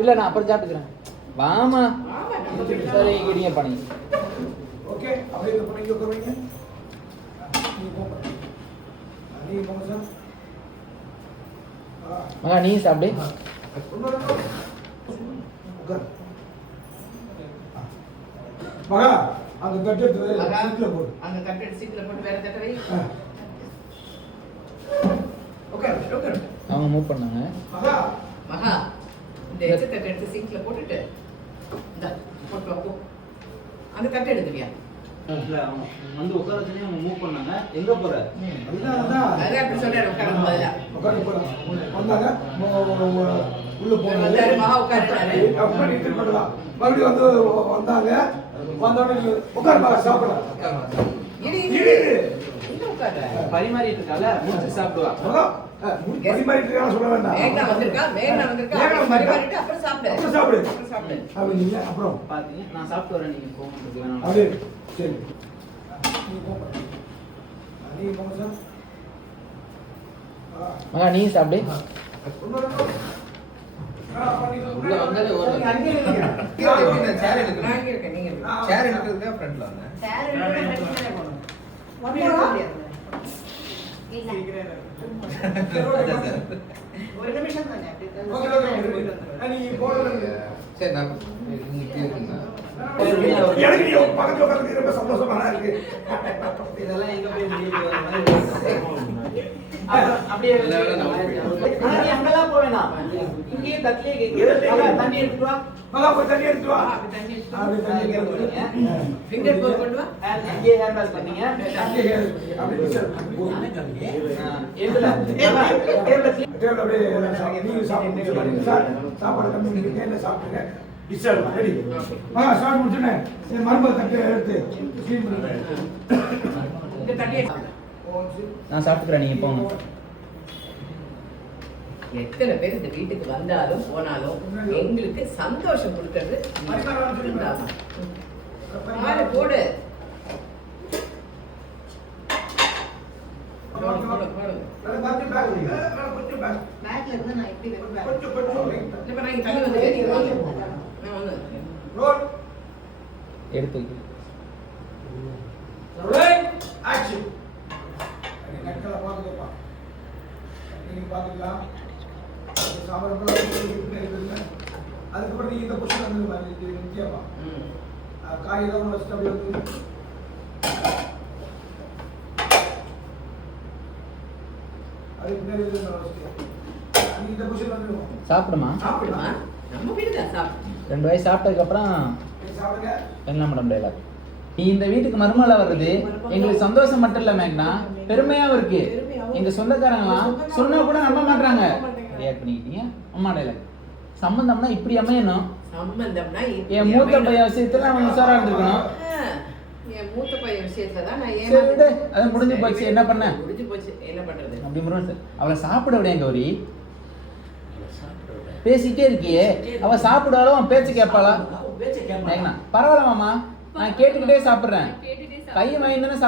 இல்ல நான் அப்புறம் சாப்பிட்டுக்கிறேன். வாமா சரி கிடிங்க பண்ணி. ஓகே அப்படியே இந்த பண்ணி உட்காருங்க. நீ போங்க சார். மகா நீ சாப்பிடு. உட்கார். மகா அந்த தட்டு எடுத்து சீட்ல போடு. அந்த தட்டு எடுத்து சீட்ல போட்டு வேற தட்டு வை. Okay okay. அவங்க மூவ் பண்ணாங்க. மகா இந்த எச்ச தட்டு எடுத்து சீட்ல போட்டுட்டு இந்த போட்டு வா போ. அந்த தட்டு எடுத்துறியா? இல்ல அவங்க வந்து உட்கார வச்சனே அவங்க மூவ் பண்ணாங்க. எங்க போற? அதான் அத அப்படி சொல்றாரு உட்காருங்க பதிலா. உட்காரு போலாம். வந்தாங்க உள்ள போனாங்க. வந்தாரு மகா உட்கார்றாரு. அப்படி ரிட்டர்ன் பண்ணலாம். மறுபடியும் வந்து வந்தாங்க. வந்தோடனே உட்கார் மகா சாப்பிடலாம். இடி இங்க உட்கார்ற. பரிமாறிட்டு இருக்கால முடிச்சு சாப்பிடுவா. மகா பரிமாறிட்டு இருக்கான்னு சொல்ல வேண்டாம். வேகனா வந்திருக்கா பரிமாறிட்டு அப்புறம் சாப்பிடு. அப்புறம் சாப்பிடு. அப்படிங்க அப்புறம் பாத்தீங்க நான் சாப்பிட்டு வரேன் நீங்க போங்க வேணாம். அப்படியே சரி. நீ போங்க. நீ போங்க சார். மகா நீ சாப்பிடு. உள்ள வந்தாலே ஒரு நான் இருக்கேன் நீங்க சேர் எடுக்கிறதுக்கு ஃப்ரண்ட்ல வந்தேன். சேர் எடுத்து போணும். வந்தா ஒரு நிமிஷம் தானே ஓகே ஓகே. நீ போறது சரி நான் நீங்க கேக்குங்க. எனக்கு நீ பக்கத்துல உட்கார்ந்து ரொம்ப சந்தோஷமா இருக்கு. இதெல்லாம் எங்க போய் முடியுது? அப்படியே நீ அங்கெல்லாம் போவேனா? இங்கேயே தட்டிலே கேக்குது. தண்ணி எடுத்துட்டு வா. மகா போய் தண்ணி எடுத்து வா. தண்ணி அப்படியே தண்ணி எடுத்து ஃபிங்கர் போய் கொண்டு வா. அங்கேயே ஹேண்ட் வாஷ் பண்ணீங்க. அப்படியே சார். எதுல? டேபிள் அப்படியே நீங்க சாப்பிடுங்க சார். சாப்பாடு கம்மி பண்ணி டேபிள்ல சாப்பிடுங்க. டிஷர் ரெடி. மகா ஸ்டார்ட் முடிச்சனே. மறுபடியும் தட்டு எடுத்து க்ளீன் பண்ணுங்க. இந்த தண்ணி நான் சாப்பிட்டுக்கிறேன் நீங்க போங்க. எத்தனை பேர் இந்த வீட்டுக்கு வந்தாலும் போனாலும் எங்களுக்கு சந்தோஷம் கொடுக்கறது மாலை போடு. கொஞ்சம் பேக்ல இருந்து நான் இப்படி வைப்பேன். கொஞ்சம் இப்ப நான் இங்க தண்ணி வந்து கேட்கிறேன். நான் வந்து ரோல் எடுத்து ரைட் ஆக்ஷன். நக்கல பாத்துக்கோப்பா. நீங்க பாத்துக்கலாம். சாப்பிடுறப்ப இருக்குங்க. அதுக்கப்புறம் நீங்க இந்த பொசிஷன் வந்து மாதிரி நிச்சயமா காய் ஏதாவது வச்சுட்டு அப்படியே வந்து அது பின்னாடி நீங்க இந்த பொசிஷன் வந்து சாப்பிடுமா? சாப்பிடுமா? நம்ம வீட்டுல சாப்பிடு. 2 வயசு சாப்பிட்டதுக்கு அப்புறம் சாப்பிடுங்க. என்ன மேடம் டைலாக்? நீ இந்த வீட்டுக்கு மருமகளா வர்றது எங்களுக்கு சந்தோஷம் மட்டும் இல்ல மேக்னா, பெருமையாவும் இருக்கு. எங்க சொந்தக்காரங்களாம் சொன்னா கூட நம்ப மாட்டாங்க. ரியாக்ட் பண்ணிக்கிட்டீங்க. அம்மா டைலாக். சம்பந்தம்னா இப்படி அமையணும். சம்பந்தம்னா என் மூத்த பையன் விஷயத்துல அவன் உஷாரா இருந்திருக்கணும். என் மூத்த பையன் விஷயத்துல தான் நான் சரி விடு, அது முடிஞ்சு போச்சு. என்ன பண்ண? முடிஞ்சு போச்சு. என்ன பண்றது? அப்படி முருகன் அவளை சாப்பிட விட கௌரி. பேசிட்டே இருக்கியே, அவ சாப்பிடாலும் அவன் பேச்சு கேட்பாளா? பரவாயில்ல மாமா, நான் கேட்டுக்கிட்டே சாப்பிடுறேன். கை வாங்கிட்டு